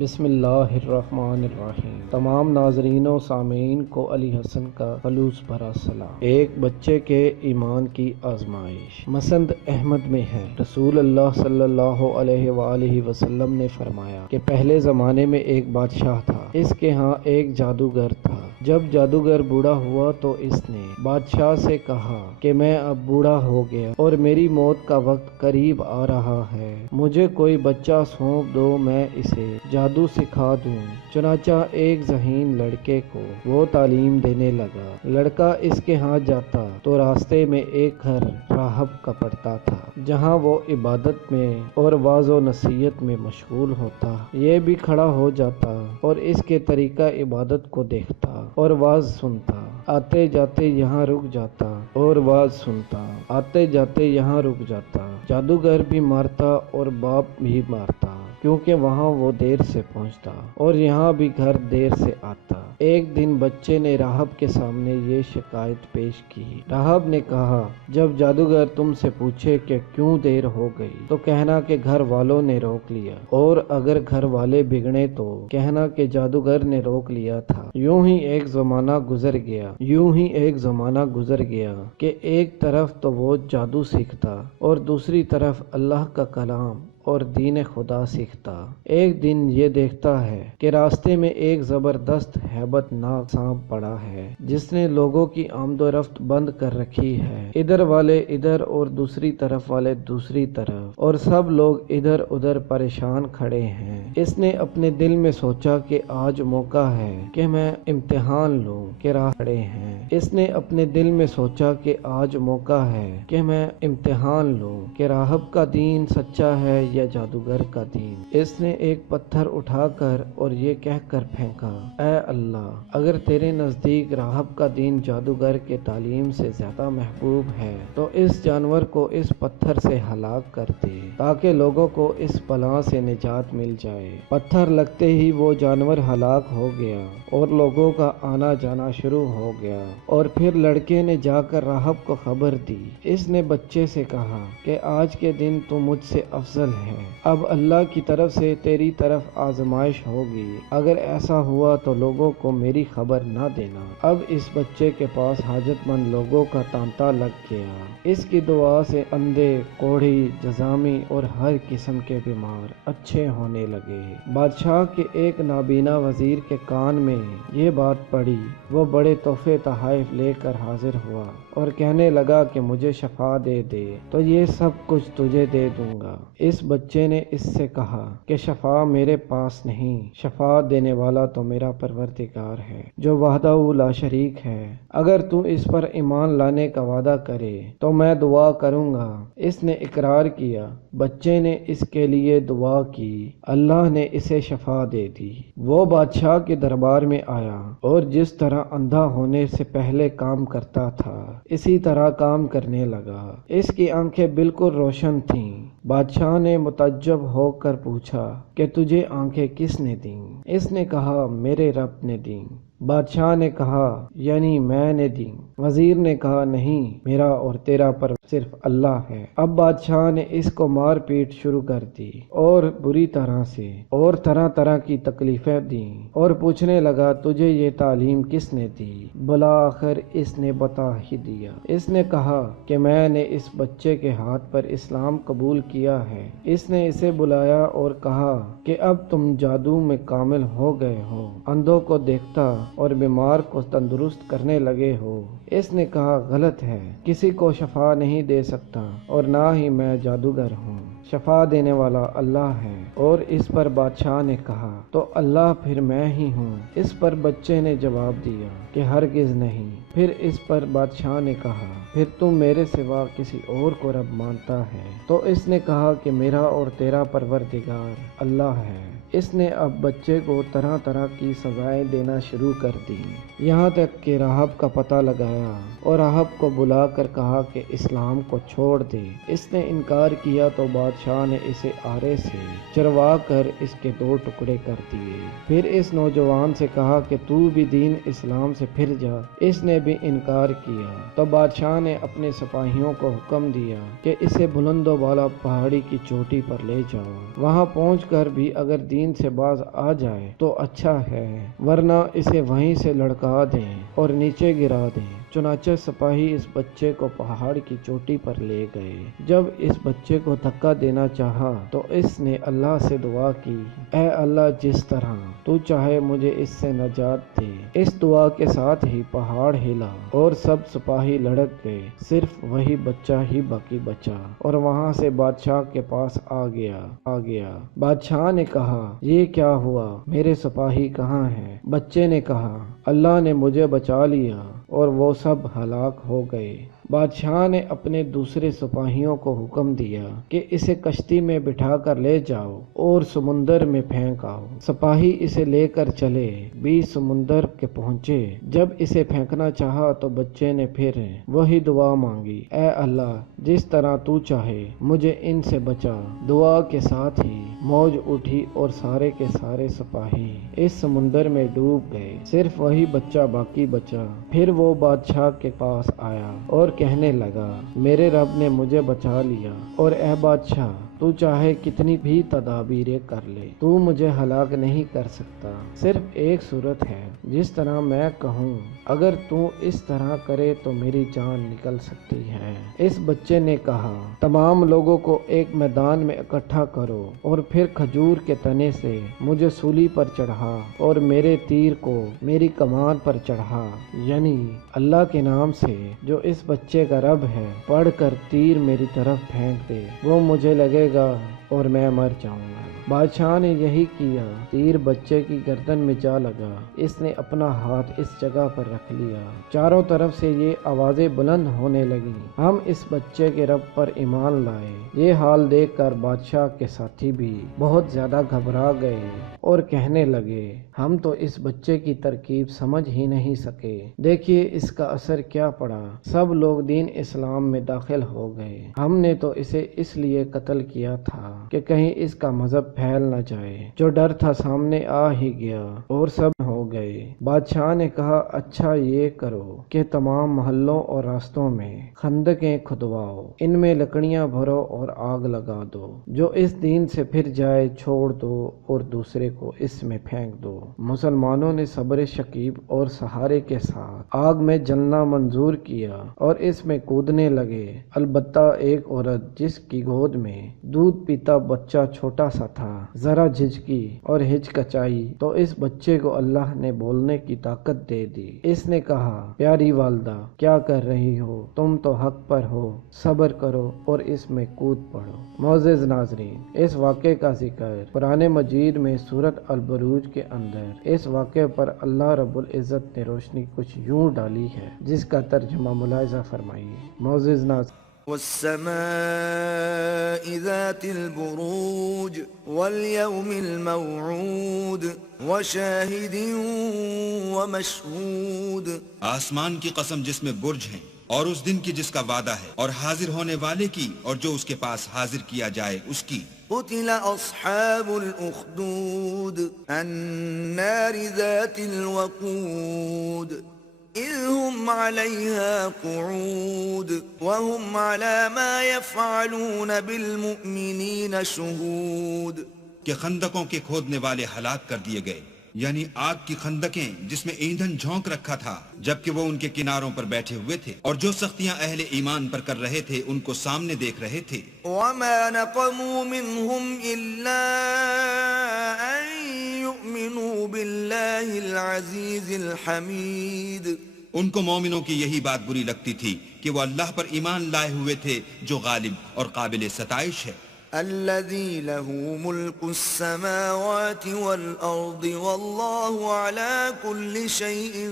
بسم اللہ الرحمن الرحیم۔ تمام ناظرین و سامعین کو علی حسن کا خلوص بھرا سلام۔ ایک بچے کے ایمان کی آزمائش۔ مسند احمد میں ہے، رسول اللہ صلی اللہ علیہ وآلہ وسلم نے فرمایا کہ پہلے زمانے میں ایک بادشاہ تھا، اس کے ہاں ایک جادوگر تھا۔ جب جادوگر بوڑھا ہوا تو اس نے بادشاہ سے کہا کہ میں اب بوڑھا ہو گیا اور میری موت کا وقت قریب آ رہا ہے، مجھے کوئی بچہ سونپ دو، میں اسے جادو سکھا دوں۔ چنانچہ ایک ذہین لڑکے کو وہ تعلیم دینے لگا۔ لڑکا اس کے ہاں جاتا تو راستے میں ایک گھر راہب کا پڑتا تھا، جہاں وہ عبادت میں اور واعظ و نصیحت میں مشغول ہوتا۔ یہ بھی کھڑا ہو جاتا اور اس کے طریقہ عبادت کو دیکھتا اور واعظ سنتا۔ آتے جاتے یہاں رک جاتا اور واعظ سنتا، آتے جاتے یہاں رک جاتا۔ جادوگر بھی مارتا اور باپ بھی مارتا، کیونکہ وہاں وہ دیر سے پہنچتا اور یہاں بھی گھر دیر سے آتا۔ ایک دن بچے نے راہب کے سامنے یہ شکایت پیش کی۔ راہب نے کہا، جب جادوگر تم سے پوچھے کہ کیوں دیر ہو گئی تو کہنا کہ گھر والوں نے روک لیا، اور اگر گھر والے بگڑے تو کہنا کہ جادوگر نے روک لیا تھا۔ یوں ہی ایک زمانہ گزر گیا کہ ایک طرف تو وہ جادو سیکھتا اور دوسری طرف اللہ کا کلام اور دین خدا سیکھتا۔ ایک دن یہ دیکھتا ہے کہ راستے میں ایک زبردست ہیبت ناک سانپ پڑا ہے، جس نے لوگوں کی آمد و رفت بند کر رکھی ہے، ادھر والے ادھر اور دوسری طرف والے دوسری طرف، اور سب لوگ ادھر ادھر پریشان کھڑے ہیں۔ اس نے اپنے دل میں سوچا کہ آج موقع ہے کہ میں امتحان لوں کہ راہ کھڑے ہیں۔ اس نے اپنے دل میں سوچا کہ آج موقع ہے کہ میں امتحان لوں کہ راہب کا دین سچا ہے یا جادوگر کا دین۔ اس نے ایک پتھر اٹھا کر اور یہ کہہ کر پھینکا، اے اللہ، اگر تیرے نزدیک راہب کا دین جادوگر کے تعلیم سے زیادہ محبوب ہے تو اس جانور کو اس پتھر سے ہلاک کر دے، تاکہ لوگوں کو اس بلا سے نجات مل جائے۔ پتھر لگتے ہی وہ جانور ہلاک ہو گیا اور لوگوں کا آنا جانا شروع ہو گیا۔ اور پھر لڑکے نے جا کر راہب کو خبر دی۔ اس نے بچے سے کہا کہ آج کے دن تو مجھ سے افضل ہے، اب اللہ کی طرف سے تیری طرف آزمائش ہوگی، اگر ایسا ہوا تو لوگوں کو میری خبر نہ دینا۔ اب اس بچے کے پاس حاجت مند لوگوں کا تانتا لگ گیا۔ اس کی دعا سے اندھے، کوڑھی، جذامی اور ہر قسم کے بیمار اچھے ہونے لگے۔ بادشاہ کے ایک نابینا وزیر کے کان میں یہ بات پڑی، وہ بڑے تحفے تحائف لے کر حاضر ہوا اور کہنے لگا کہ مجھے شفا دے دے تو یہ سب کچھ تجھے دے دوں گا۔ اس بچے نے اس سے کہا کہ شفا میرے پاس نہیں، شفا دینے والا تو میرا پروردگار ہے جو وحدہ لا شریک ہے۔ اگر تو اس پر ایمان لانے کا وعدہ کرے تو میں دعا کروں گا۔ اس نے اقرار کیا۔ بچے نے اس کے لیے دعا کی، اللہ نے اسے شفا دے دی۔ وہ بادشاہ کے دربار میں آیا اور جس طرح اندھا ہونے سے پہلے کام کرتا تھا اسی طرح کام کرنے لگا۔ اس کی آنکھیں بالکل روشن تھیں۔ بادشاہ نے متعجب ہو کر پوچھا کہ تجھے آنکھیں کس نے دیں؟ اس نے کہا، میرے رب نے دیں۔ بادشاہ نے کہا، یعنی میں نے دی؟ وزیر نے کہا، نہیں، میرا اور تیرا پر صرف اللہ ہے۔ اب بادشاہ نے اس کو مار پیٹ شروع کر دی اور بری طرح سے، اور طرح طرح کی تکلیفیں دیں، اور پوچھنے لگا، تجھے یہ تعلیم کس نے دی؟ بالآخر اس نے بتا ہی دیا۔ اس نے کہا کہ میں نے اس بچے کے ہاتھ پر اسلام قبول کیا ہے۔ اس نے اسے بلایا اور کہا کہ اب تم جادو میں کامل ہو گئے ہو، اندھوں کو دیکھتا اور بیمار کو تندرست کرنے لگے ہو۔ اس نے کہا، غلط ہے، کسی کو شفا نہیں دے سکتا اور نہ ہی میں جادوگر ہوں، شفا دینے والا اللہ ہے۔ اور اس پر بادشاہ نے کہا، تو اللہ پھر میں ہی ہوں؟ اس پر بچے نے جواب دیا کہ ہرگز نہیں۔ پھر اس پر بادشاہ نے کہا، پھر تم میرے سوا کسی اور کو رب مانتا ہے؟ تو اس نے کہا کہ میرا اور تیرا پروردگار اللہ ہے۔ اس نے اب بچے کو طرح طرح کی سزائیں دینا شروع کر دی، یہاں تک کہ راہب کا پتہ لگایا اور راہب کو بلا کر کہا کہ اسلام کو چھوڑ دے۔ اس نے انکار کیا تو بادشاہ نے اسے آرے سے چروا کر اس کے 2 ٹکڑے کر دیے۔ پھر اس نوجوان سے کہا کہ تو بھی دین اسلام سے پھر جا۔ اس نے بھی انکار کیا تو بادشاہ نے اپنے سپاہیوں کو حکم دیا کہ اسے بلند و بالا پہاڑی کی چوٹی پر لے جاؤ، وہاں پہنچ کر بھی اگر دین دین سے باز آ جائے تو اچھا ہے، ورنہ اسے وہیں سے لڑکا دیں اور نیچے گرا دیں۔ چنانچہ سپاہی اس بچے کو پہاڑ کی چوٹی پر لے گئے۔ جب اس بچے کو دھکا دینا چاہا تو اس نے اللہ سے دعا کی، اے اللہ، جس طرح تو چاہے مجھے اس سے نجات دے۔ اس دعا کے ساتھ ہی پہاڑ ہلا اور سب سپاہی لڑک گئے، صرف وہی بچہ ہی باقی بچا اور وہاں سے بادشاہ کے پاس آ گیا۔ بادشاہ نے کہا، یہ کیا ہوا؟ میرے سپاہی کہاں ہیں؟ بچے نے کہا، اللہ نے مجھے بچا لیا اور وہ سب ہلاک ہو گئے۔ بادشاہ نے اپنے دوسرے سپاہیوں کو حکم دیا کہ اسے کشتی میں بٹھا کر لے جاؤ اور سمندر میں پھینک آؤ۔ سپاہی اسے لے کر چلے، بیچ سمندر کے پہنچے۔ جب اسے پھینکنا چاہا تو بچے نے پھر وہی دعا مانگی، اے اللہ، جس طرح تو چاہے مجھے ان سے بچا۔ دعا کے ساتھ ہی موج اٹھی اور سارے کے سارے سپاہی اس سمندر میں ڈوب گئے، صرف وہی بچہ باقی بچا۔ پھر وہ بادشاہ کے پاس آیا اور کہنے لگا، میرے رب نے مجھے بچا لیا، اور اے بادشاہ، تو چاہے کتنی بھی تدابیریں کر لے، تو مجھے ہلاک نہیں کر سکتا۔ صرف ایک صورت ہے، جس طرح میں کہوں، اگر تو اس طرح کرے تو میری جان نکل سکتی ہے۔ اس بچے نے کہا، تمام لوگوں کو ایک میدان میں اکٹھا کرو اور پھر کھجور کے تنے سے مجھے سولی پر چڑھا اور میرے تیر کو میری کمان پر چڑھا، یعنی اللہ کے نام سے جو اس بچے کا رب ہے، پڑھ کر تیر میری طرف پھینک دے، وہ مجھے لگے گا اور میں مر جاؤں گا۔ بادشاہ نے یہی کیا، تیر بچے کی گردن میں جا لگا، اس نے اپنا ہاتھ اس جگہ پر رکھ لیا۔ چاروں طرف سے یہ آوازیں بلند ہونے لگیں، ہم اس بچے کے رب پر ایمان لائے۔ یہ حال دیکھ کر بادشاہ کے ساتھی بھی بہت زیادہ گھبرا گئے اور کہنے لگے، ہم تو اس بچے کی ترکیب سمجھ ہی نہیں سکے، دیکھیے اس کا اثر کیا پڑا۔ سب لوگ دین اسلام میں داخل ہو گئے۔ ہم نے تو اسے اس لیے قتل کیا تھا کہ کہیں اس کا مذہب پھیل نہ جائے۔ جو ڈر تھا سامنے آ ہی گیا اور سب ہو گئے۔ بادشاہ نے کہا، اچھا یہ کرو کہ تمام محلوں اور راستوں میں خندقیں کھدواؤ، ان میں لکڑیاں بھرو اور آگ لگا دو۔ جو اس دین سے پھر جائے چھوڑ دو اور دوسرے کو اس میں پھینک دو۔ مسلمانوں نے صبر شکیب اور سہارے کے ساتھ آگ میں جلنا منظور کیا اور اس میں کودنے لگے۔ البتہ ایک عورت جس کی گود میں دودھ پیتا بچہ چھوٹا سا تھا، ذرا جھجکی اور ہچکچائی تو اس بچے کو اللہ نے بولنے کی طاقت دے دی۔ اس نے کہا، پیاری والدہ، کیا کر رہی ہو؟ تم تو حق پر ہو، صبر کرو اور اس میں کود پڑو۔ معزز ناظرین، اس واقعے کا ذکر قرآن مجید میں سورۃ البروج کے اندر اس واقعے پر اللہ رب العزت نے روشنی کچھ یوں ڈالی ہے، جس کا ترجمہ ملاحظہ فرمائیے۔ معزز ناظرین، والسماء ذات البروج واليوم الموعود وشاهد ومشهود، آسمان کی قسم جس میں برج ہیں، اور اس دن کی جس کا وعدہ ہے، اور حاضر ہونے والے کی اور جو اس کے پاس حاضر کیا جائے اس کی۔ قتل اصحاب الاخدود النار ذات الوقود اذ هم عليها قعود وهم على ما يفعلون بالمؤمنين شهود، کہ خندقوں کے کھودنے والے ہلاک کر دیے گئے، یعنی آگ کی خندقیں جس میں ایندھن جھونک رکھا تھا، جبکہ وہ ان کے کناروں پر بیٹھے ہوئے تھے اور جو سختیاں اہل ایمان پر کر رہے تھے ان کو سامنے دیکھ رہے تھے۔ وما نقموا منهم الا ان يؤمنوا بالله العزيز الحميد، ان کو مومنوں کی یہی بات بری لگتی تھی کہ وہ اللہ پر ایمان لائے ہوئے تھے جو غالب اور قابل ستائش ہے۔ الذي له ملك السماوات والأرض والله على كل شيء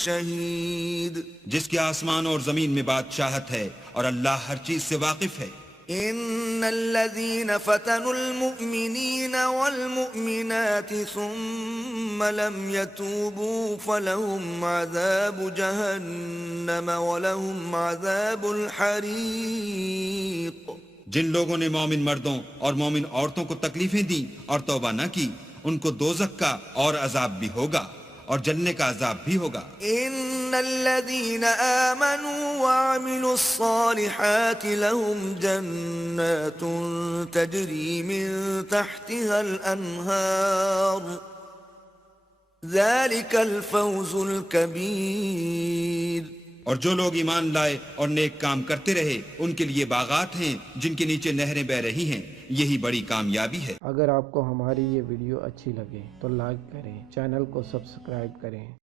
شهيد، جس کے آسمان اور زمین میں بادشاہت ہے اور اللہ ہر چیز سے واقف ہے۔ ان الذين فتنوا المؤمنين والمؤمنات ثم لم يتوبوا فلهم عذاب جهنم ولهم عذاب الحريق، جن لوگوں نے مومن مردوں اور مومن عورتوں کو تکلیفیں دیں اور توبہ نہ کی، ان کو دوزخ کا اور عذاب بھی ہوگا اور جلنے کا عذاب بھی ہوگا۔ ان الذين آمنوا وعملوا الصالحات لهم جنات تجري من تحتها الانهار ذلك الفوز الكبير۔ اور جو لوگ ایمان لائے اور نیک کام کرتے رہے ان کے لیے باغات ہیں جن کے نیچے نہریں بہ رہی ہیں، یہی بڑی کامیابی ہے۔ اگر آپ کو ہماری یہ ویڈیو اچھی لگے تو لائک کریں، چینل کو سبسکرائب کریں۔